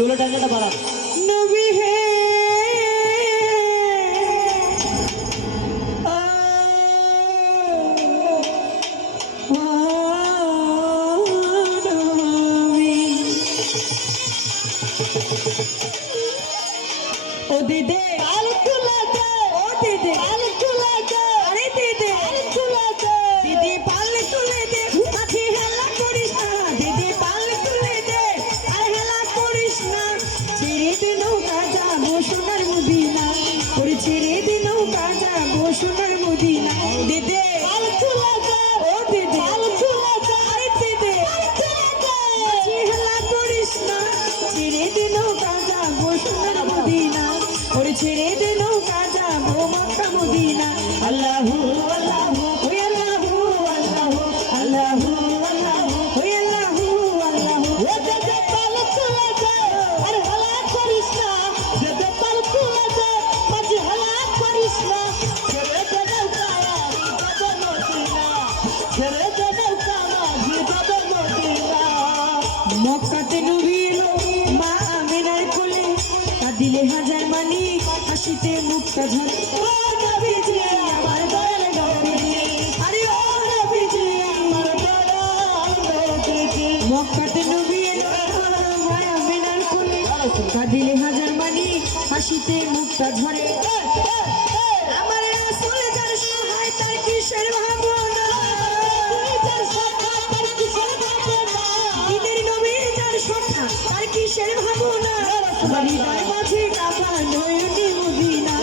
দোলে টাকাটা বাড়ান। নবী হে ও দিদে আলকুলাতে ও দিদে আলকুলাতে আরে দিদে আলকুলাতে দিদি পাল তুলে দে মাঝি হেলা করিস না দিদি পাল তুলে দে আর হেলা করিস না ছেড়ে দে নৌকা যাবো সোনার মদিনা ওরে ছেড়ে দে নৌকা যাবো সোনার মদিনা দিদে আলকুলাতে ও দিদে আলকুলাতে আরে দিদে আলকুলাতে মাঝি হেলা করিস না ছেড়ে দে নৌকা যাবো সোনার মদিনা ওরে ছেড়ে দে নৌকা যাবো মক্কা মদিনা আল্লাহু আল্লাহু ওই আল্লাহু আল্লাহু আল্লাহু আল্লাহু ওই আল্লাহু আল্লাহু ও দে পাল তুলে দে আর হালা করিস না দে পাল তুলে দে মাঝি হালা করিস না ছেড়ে দে নৌকা যাবো মদিনা ছেড়ে দে নৌকা মাঝি যাবো মদিনা মক্কাতে নবী এলো মা আমিনার কোলে দিলে হাজার মানি হাসিতে মুক্তা ঝরে ও নবীজি আমার দয়াল নবীজি আরে ও নবীজি আমার দয়াল নবীজি মক্কাতে নবী এলো মায়া আমিনার কোলে দিলে হাজার মানি হাসিতে মুক্তা ঝরে আমার রাসূল যার সহায় তার কিসের ভাবনা যার সহায় তার কিসের ভাবনা দিনের নবী যার সহায় তার কিসের ভাবনা আমার হৃদয় মাঝে কাবা নয়নি মদিনা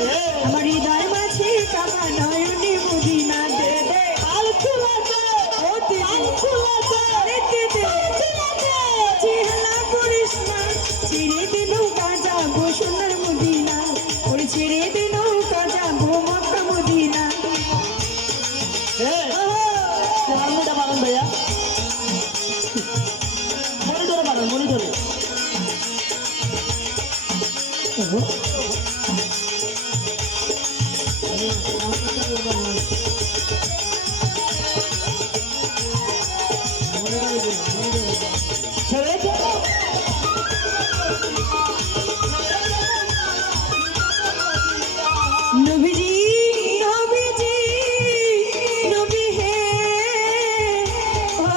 আমার হৃদয় মাঝে কাবা নয়নি মদিনা দে দে আলকুলাতে ও দে আলকুলাতে রে দে দে আলকুলাতে চিহলা করিস না ছেড়ে দে নৌকা যাবো সোনার মদিনা ওরে ছেড়ে দে নৌকা যাবো মক্কা মদিনা হারমোনিয়ামটা বাড়ান ভাইয়া, মনিটরে বাড়ান, মনিটরে। ছেড়ে দে নবীজি নবীজি নবী হে ও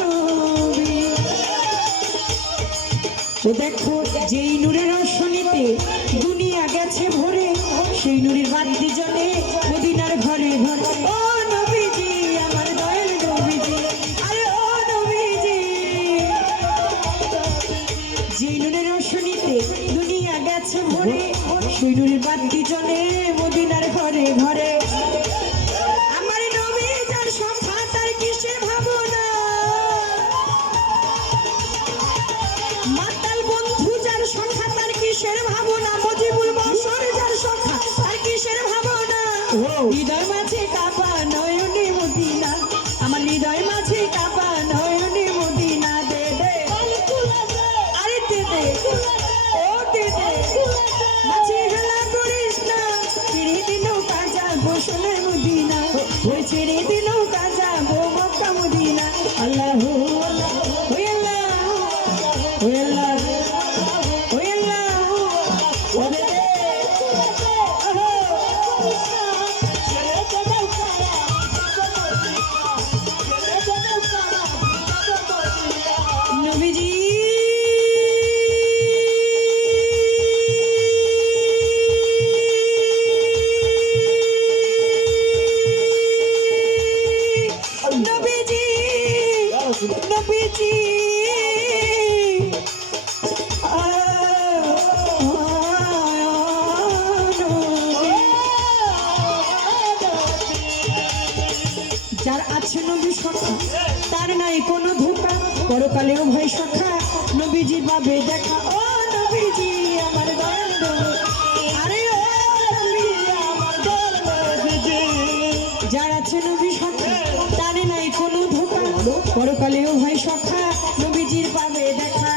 নবী ও দেখো যেই নূরের রোশনীতে দুনিয়া গেছে ভরে সেই নূরের বাতি জ্বলে মদিনার ঘরে ঘরে ও নবীজি আমার দয়াল নবীজি আরে ও নবীজি যেই নূরের রোশনীতে দুনিয়া গেছে ভরে সেই নূরের বাতি জ্বলে মদিনার ঘরে ঘরে আমার নবী যার সংখ্যা তার কিসের ভাবনা মাতাল বন্ধু যার সংখ্যা তার কিসের ভাবনা মজিবুল বশর যার সংখ্যা তার কিসের ভাবনা হৃদয় মাঝে কাবা নয়নে মদিনা আমার হৃদয় মাঝে কাবা নয়নে মদিনা দে দে আরে দে দে ও দে দে মাঝে হেলা করিস না ছেড়ে দে নৌকা যাবো সোনার মদিনা ওই ছেড়ে দে নৌকা যাবো মক্কা মদিনা আল্লাহু আল্লাহু ওই আল্লাহু ওই আল্লাহু ওই আল্লাহু ও দে দে নবীজি নবীজি নবীজি যার আছে নবী সখা তার নাই কোনো ধোঁকা পরকালেও ভয় সখা নবীজির ভাবে দেখা ও নবীজি আমার দয়াল নবী আরে ও নবীজি আমার দয়াল নবীজি যার আছে নবী সখা তার নাই কোনো ধোঁকা পরকালেও ভয় সখা নবীজির ভাবে দেখা